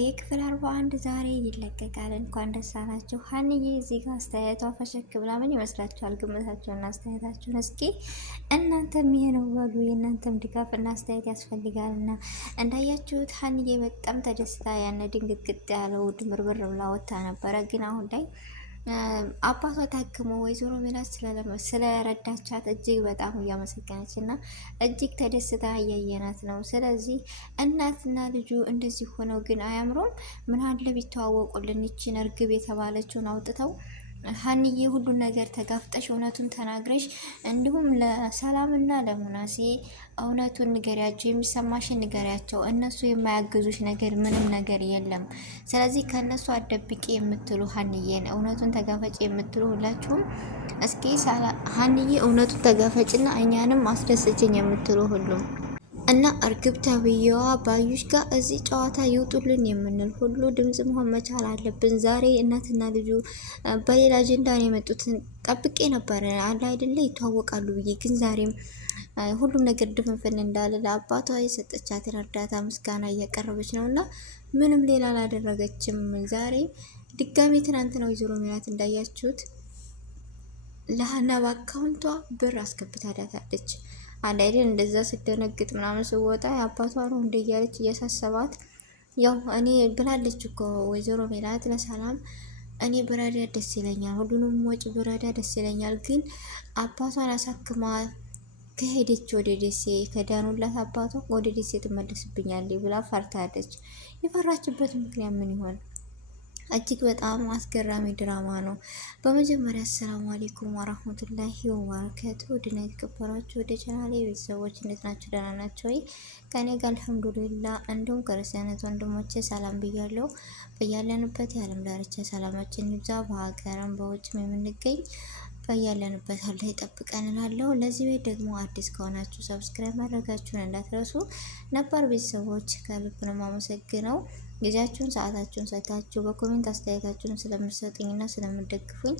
የክፍል 41 ዛሬ ይለቀቃል። እንኳን ደስ አላችሁ። ሀንዬ እዚህ ጋር አስተያየቷ ፈሸክ ብላ ምን ይመስላችኋል? ግምታችሁና አስተያየታችሁን እስኪ እናንተም ይሄ ነው በሉ። የእናንተም ድጋፍና አስተያየት ያስፈልጋልና እንዳያችሁት ሀንዬ በጣም ተደስታ ያነ ድንግጥግጥ ያለው ድምርብር ብላ ወጥታ ነበረ። ግን አሁን ላይ አባቷ ታክሞ ወይዘሮ ሜላት ስለረዳቻት እጅግ በጣም እያመሰገነች እና እጅግ ተደስታ እያየናት ነው። ስለዚህ እናትና ልጁ እንደዚህ ሆነው ግን አያምሩም? ምን አለ ቢተዋወቁልን? ይችን እርግብ የተባለችውን አውጥተው ሀንዬ ሁሉን ነገር ተጋፍጠሽ እውነቱን ተናግረሽ እንዲሁም ለሰላምና ለሙናሴ እውነቱን ንገሪያቸው፣ የሚሰማሽን ንገሪያቸው። እነሱ የማያግዙሽ ነገር ምንም ነገር የለም። ስለዚህ ከእነሱ አደብቂ የምትሉ ሀንዬን እውነቱን ተጋፈጭ የምትሉ ሁላችሁም እስኪ ሀንዬ እውነቱን ተጋፈጭና እኛንም አስደስችኝ የምትሉ ሁሉም እና እርግብ ተብዬዋ ባዩሽ ጋር እዚህ ጨዋታ ይውጡልን የምንል ሁሉ ድምጽ መሆን መቻል አለብን። ዛሬ እናትና ልጁ በሌላ አጀንዳ ነው የመጡትን ጠብቄ ነበረ አለ አይደለ ይተዋወቃሉ ብዬ፣ ግን ዛሬም ሁሉም ነገር ድፍንፍን እንዳለ ለአባቷ የሰጠቻትን እርዳታ ምስጋና እያቀረበች ነው እና ምንም ሌላ አላደረገችም። ዛሬ ድጋሜ ትናንትና ወይዘሮ ሜላት እንዳያችሁት ለሀና በአካውንቷ ብር አስገብታላታለች። አንድ አይደል እንደዛ ስደነግጥ ምናምን ስወጣ አባቷ ነው እንደ እያለች እያሳሰባት ያው እኔ ብላለች እኮ ወይዘሮ ሜላት ለሰላም እኔ ብረዳ ደስ ይለኛል፣ ሁሉንም ወጪ ብረዳ ደስ ይለኛል፣ ግን አባቷን አሳክማ ከሄደች ወደ ደሴ ከዳኑላት አባቷ ወደ ደሴ ትመለስብኛለች ብላ ፈርታለች። የፈራችበት ምክንያት ምን ይሆን? እጅግ በጣም አስገራሚ ድራማ ነው። በመጀመሪያ አሰላሙ አለይኩም ወራህመቱላሂ ወበረካቱ። ድና የተከበራችሁ ወደ ቻናሌ ቤተሰቦች እንዴት ናችሁ? ደህና ናቸው ወይ? ከኔ ጋር አልሐምዱሊላህ። እንዲሁም ክርስቲያኖች ወንድሞቼ ሰላም ብያለሁ። በያለንበት የዓለም ዳርቻ ሰላማችን ይብዛ። በሀገርም በውጭም የምንገኝ በያለንበት አላህ ይጠብቀን እላለሁ። ለዚህ ቤት ደግሞ አዲስ ከሆናችሁ ሰብስክራይብ ማድረጋችሁን እንዳትረሱ። ነባር ቤተሰቦች ከልብ ነው የማመሰግነው። ጊዜያችሁን ሰዓታችሁን ሰጥታችሁ በኮሜንት አስተያየታችሁን ስለምትሰጡኝና ስለምትደግፉኝ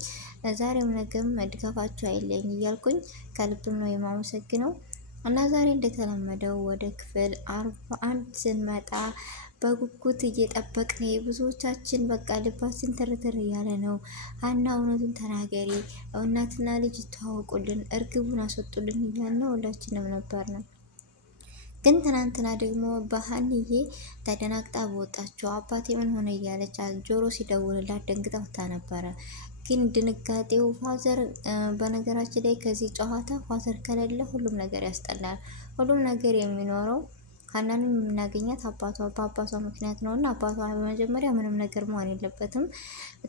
ዛሬም ነገም ድጋፋችሁ አይለኝ እያልኩኝ ከልብም ነው የማመሰግነው እና ዛሬ እንደተለመደው ወደ ክፍል 41 ስንመጣ በጉጉት እየጠበቅን ብዙዎቻችን በቃ ልባችን ትርትር እያለ ነው። ሀና እውነቱን ተናገሪ፣ እናትና ልጅ ይተዋወቁልን፣ እርግቡን አስወጡልን እያልን ሁላችንም ነበር ነው። ግን ትናንትና ደግሞ በሀንዬ ተደናግጣ በወጣቸው አባቴ ምን ሆነ እያለች ጆሮ ሲደውልላት ደንግጣ ወጥታ ነበረ። ግን ድንጋጤው ፋዘር፣ በነገራችን ላይ ከዚህ ጨዋታ ፋዘር ከሌለ ሁሉም ነገር ያስጠላል። ሁሉም ነገር የሚኖረው ሀናንም የምናገኛት በአባቷ ምክንያት ነው እና አባቷ በመጀመሪያ ምንም ነገር መሆን የለበትም፣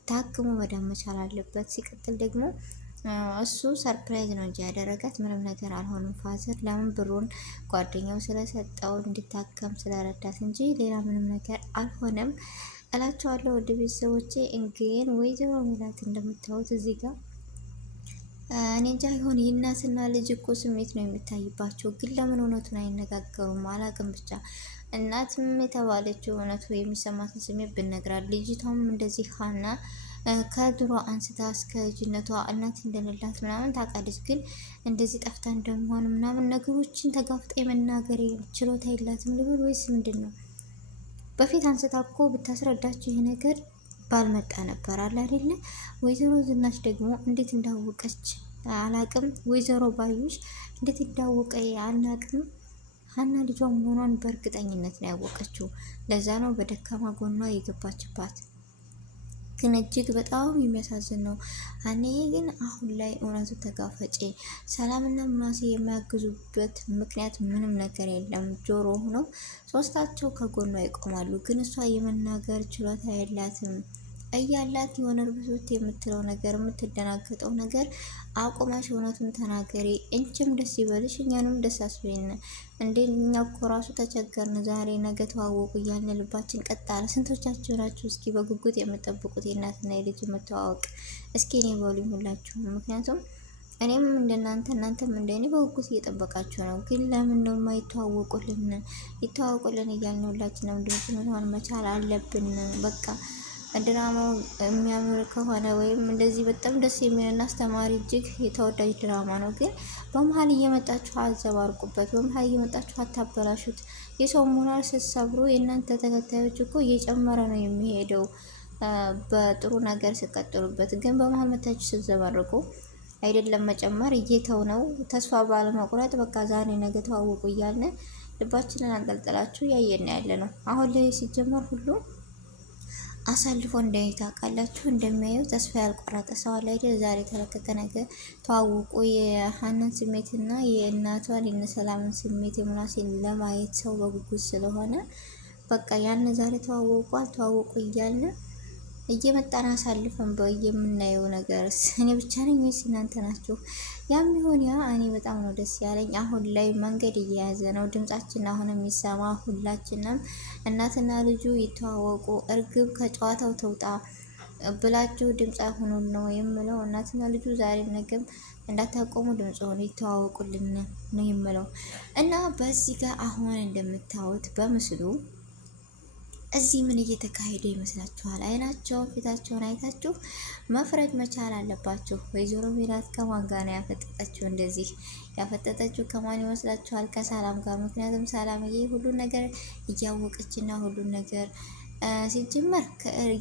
ታክሞ መዳን መቻል አለበት። ሲቀጥል ደግሞ እሱ ሰርፕራይዝ ነው እንጂ ያደረጋት ምንም ነገር አልሆንም። ፋዘር ለምን ብሩን ጓደኛው ስለሰጠው እንዲታከም ስለረዳት እንጂ ሌላ ምንም ነገር አልሆነም እላቸዋለሁ። ወደ ቤተሰቦቼ እንግን ወይዘሮ ሜላት እንደምታዩት እዚህ ጋር እኔ እንጃ ይሆን የእናትና ልጅ እኮ ስሜት ነው የሚታይባቸው፣ ግን ለምን እውነቱን አይነጋገሩም አላቅም። ብቻ እናትም የተባለችው እውነቱ የሚሰማትን ስሜት ብነግራት፣ ልጅቷም እንደዚህ ሀና ከድሮ አንስታ እስከ ልጅነቷ እናት እንደሌላት ምናምን ታውቃለች። ግን እንደዚህ ጠፍታ እንደመሆን ምናምን ነገሮችን ተጋፍጣ የመናገር ችሎታ የላትም ልብል ወይስ ምንድን ነው? በፊት አንስታ እኮ ብታስረዳችሁ ይሄ ነገር ባልመጣ ነበር አለ አይደለ? ወይዘሮ ዝናሽ ደግሞ እንዴት እንዳወቀች አላቅም። ወይዘሮ ባዩሽ እንዴት እንዳወቀ አናቅም። ሀና ልጇ መሆኗን በእርግጠኝነት ነው ያወቀችው። ለዛ ነው በደካማ ጎኗ የገባችባት። ግን እጅግ በጣም የሚያሳዝን ነው። ሀንዬ ግን አሁን ላይ እውነቱ ተጋፈጪ። ሰላምና ሙናሴ የማያግዙበት ምክንያት ምንም ነገር የለም። ጆሮ ሆነው ሶስታቸው ከጎኗ ይቆማሉ። ግን እሷ የመናገር ችሎታ የላትም እያላት የሆነ እርብሱት የምትለው ነገር የምትደናገጠው ነገር አቁማሽ እውነቱን ተናገሪ፣ እንችም ደስ ይበልሽ፣ እኛንም ደስ አስበይን። እንዴ እኛ እኮ ራሱ ተቸገርን፣ ዛሬ ነገ ተዋወቁ እያልን ልባችን ቀጣለ። ስንቶቻችሁ ናችሁ እስኪ በጉጉት የምጠብቁት የእናትና የልጅ መተዋወቅ? እስኪ እኔ በሉኝ ሁላችሁም። ምክንያቱም እኔም እንደናንተ እናንተም እንደኔ በጉጉት እየጠበቃችሁ ነው። ግን ለምን ነው የማይተዋወቁልን? ይተዋወቁልን እያልን ሁላችንም ድምጽ መሆን መቻል አለብን። በቃ ድራማው የሚያምር ከሆነ ወይም እንደዚህ በጣም ደስ የሚልና አስተማሪ እጅግ የተወዳጅ ድራማ ነው። ግን በመሀል እየመጣችሁ አዘባርቁበት፣ በመሀል እየመጣችሁ አታበላሹት። የሰው ሞራል ስትሰብሩ የእናንተ ተከታዮች እኮ እየጨመረ ነው የሚሄደው በጥሩ ነገር ስቀጥሉበት። ግን በመሀል መታችሁ ስትዘባርቁ አይደለም መጨመር እየተው ነው። ተስፋ ባለመቁረጥ በቃ ዛሬ ነገ ተዋወቁ እያልን ልባችንን አንጠልጥላችሁ ያየን ያለ ነው። አሁን ላይ ሲጀመር ሁሉ አሳልፎ እንዳይ ታውቃላችሁ። እንደሚያየው ተስፋ ያልቆረጠ ሰው አለ አይደል? ዛሬ ተረከተ ነገ ተዋወቁ። የሀናን ስሜትና የእናቷን የነሰላምን ስሜት የምናሴን ለማየት ሰው በጉጉት ስለሆነ በቃ ያን ዛሬ ተዋወቁ አልተዋወቁ እያልን እየመጣን አሳልፈን የምናየው ነገር እኔ ብቻ ነኝ ወይስ እናንተ ናችሁ? ያም ይሁን ያ እኔ በጣም ነው ደስ ያለኝ። አሁን ላይ መንገድ እየያዘ ነው ድምጻችን አሁን የሚሰማ ሁላችንም እናትና ልጁ ይተዋወቁ፣ እርግብ ከጨዋታው ተውጣ ብላችሁ ድምጽ ሁኑን ነው የምለው። እናትና ልጁ ዛሬ ነገም እንዳታቆሙ ድምጽ ሆኑ ይተዋወቁልን ነው የምለው። እና በዚህ ጋር አሁን እንደምታዩት በምስሉ እዚህ ምን እየተካሄደ ይመስላችኋል? አይናቸውን ፊታቸውን አይታችሁ መፍረድ መቻል አለባችሁ። ወይዘሮ ሜላት ከማን ጋር ነው ያፈጠጠችው? እንደዚህ ያፈጠጠችው ከማን ይመስላችኋል? ከሰላም ጋር። ምክንያቱም ሰላምዬ ሁሉን ነገር እያወቀችና ሁሉን ነገር ሲጀመር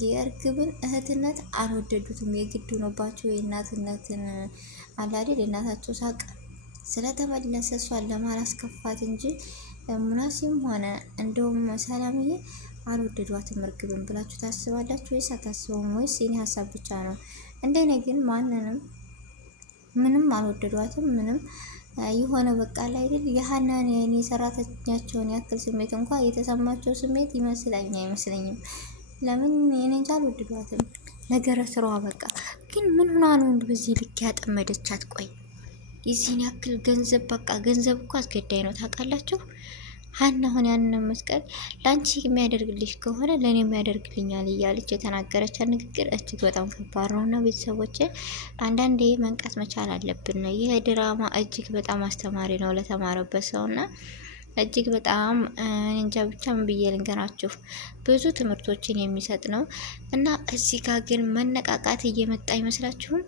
የእርግብን እህትነት አልወደዱትም። የግድ ሆኖባቸው የእናትነትን አላዴ የእናታቸው ሳቅ ስለተመለሰ እሷን ለማላስከፋት እንጂ ሙናሲም ሆነ እንደውም ሰላምዬ አልወደዷትም እርግብን ብላችሁ ታስባላችሁ ወይስ አታስቡም? ወይስ የኔ ሀሳብ ብቻ ነው? እንደኔ ግን ምንም አልወደዷትም። ምንም የሆነ በቃ ላይ አይደል የሀናን የኔ ሰራተኛቸውን ያክል ስሜት እንኳን የተሰማቸው ስሜት ይመስለኝ አይመስለኝም። ለምን የኔ እንጃ አልወደዷትም። ነገረ ስራዋ በቃ ግን ምን ሆና ነው በዚህ ልክ ያጠመደቻት? ቆይ የዚህን ያክል ገንዘብ በቃ ገንዘብ እኮ አስገዳይ ነው ታውቃላችሁ። ሀና አሁን ያንን መስቀል ለአንቺ የሚያደርግልሽ ከሆነ ለእኔ የሚያደርግልኛል እያለች የተናገረች ንግግር እጅግ በጣም ከባድ ነው። እና ቤተሰቦች አንዳንዴ መንቃት መቻል አለብን። ይህ ድራማ እጅግ በጣም አስተማሪ ነው ለተማረበት ሰው እና እጅግ በጣም እንጃ ብቻ ምን ብዬ ልንገራችሁ ብዙ ትምህርቶችን የሚሰጥ ነው። እና እዚህ ጋር ግን መነቃቃት እየመጣ አይመስላችሁም?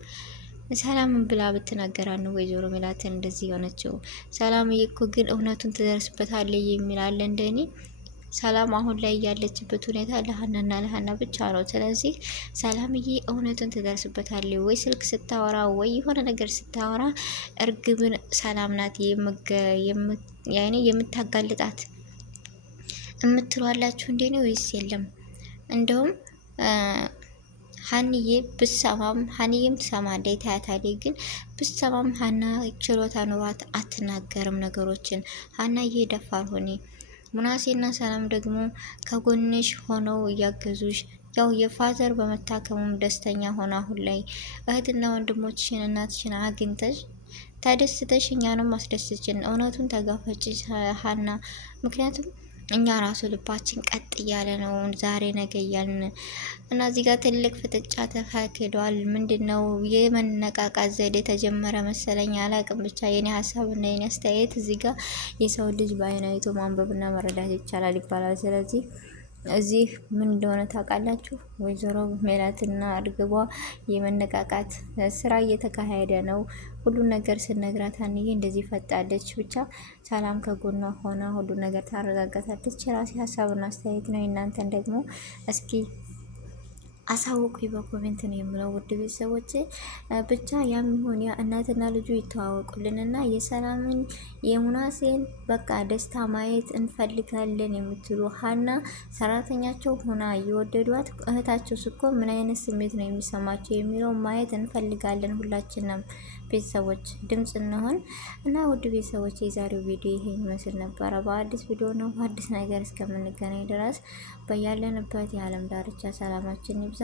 ሰላምን ብላ ብትናገራ ነው ወይዘሮ ሜላትን እንደዚህ የሆነችው። ሰላምዬ እኮ ግን እውነቱን ትደርስበታለች የሚላለ እንደኔ። ሰላም አሁን ላይ ያለችበት ሁኔታ ለሀናና ለሀና ብቻ ነው። ስለዚህ ሰላምዬ እውነቱን ትደርስበታለች ወይ ስልክ ስታወራ ወይ የሆነ ነገር ስታወራ እርግብን ሰላም ናት የምታጋልጣት የምትሏላችሁ እንደኔ ወይስ የለም? እንደውም ሀንዬ ብሰማም ሀንዬም ትሰማለች ታያታለች። ግን ብሰማም ሀና ችሎታ ኑሯት አትናገርም ነገሮችን። ሀናዬ ደፋር ሆኔ ሙናሴና ሰላም ደግሞ ከጎንሽ ሆነው እያገዙሽ ያው የፋዘር በመታከሙም ደስተኛ ሆነ። አሁን ላይ እህትና ወንድሞችሽን እናትሽን አግኝተሽ ተደስተሽ እኛንም አስደስችን። እውነቱን ተጋፈጭ ሀና። ምክንያቱም እኛ ራሱ ልባችን ቀጥ እያለ ነው ዛሬ ነገ እያልን እና እዚህ ጋር ትልቅ ፍጥጫ ተካሂዷል። ምንድነው የመነቃቃት ዘዴ ተጀመረ መሰለኝ፣ አላቅም። ብቻ የኔ ሀሳብ እና የኔ አስተያየት እዚህ ጋር የሰው ልጅ በአይን አይቶ ማንበብና መረዳት ይቻላል ይባላል። ስለዚህ እዚህ ምን እንደሆነ ታውቃላችሁ? ወይዘሮ ሜላትና እርግቧ የመነቃቃት ስራ እየተካሄደ ነው። ሁሉን ነገር ስነግራት ሀንዬ እንደዚህ ፈጣለች። ብቻ ሰላም ከጎኗ ሆና ሁሉን ነገር ታረጋጋታለች። የራሴ ሀሳብና አስተያየት ነው። እናንተን ደግሞ እስኪ አሳውቁኝ በኮሜንት ነው የምለው። ውድ ቤተሰቦች ብቻ ያም ይሁን ያ እናትና ልጁ ይተዋወቁልንና የሰላምን የሙናሴን በቃ ደስታ ማየት እንፈልጋለን የምትሉ ሀና ሰራተኛቸው ሆና እየወደዷት እህታቸው ስኮ ምን አይነት ስሜት ነው የሚሰማቸው የሚለው ማየት እንፈልጋለን። ሁላችንም ቤተሰቦች ድምጽ እንሆን እና ውድ ቤተሰቦች የዛሬው ቪዲዮ ይሄን ይመስል ነበረ። በአዲስ ቪዲዮ ነው በአዲስ ነገር እስከምንገናኝ ድረስ በያለንበት የዓለም ዳርቻ ሰላማችን ይብዛ።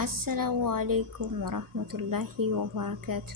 አሰላሙ አሌይኩም ወራህመቱላሂ ወበረካቱ።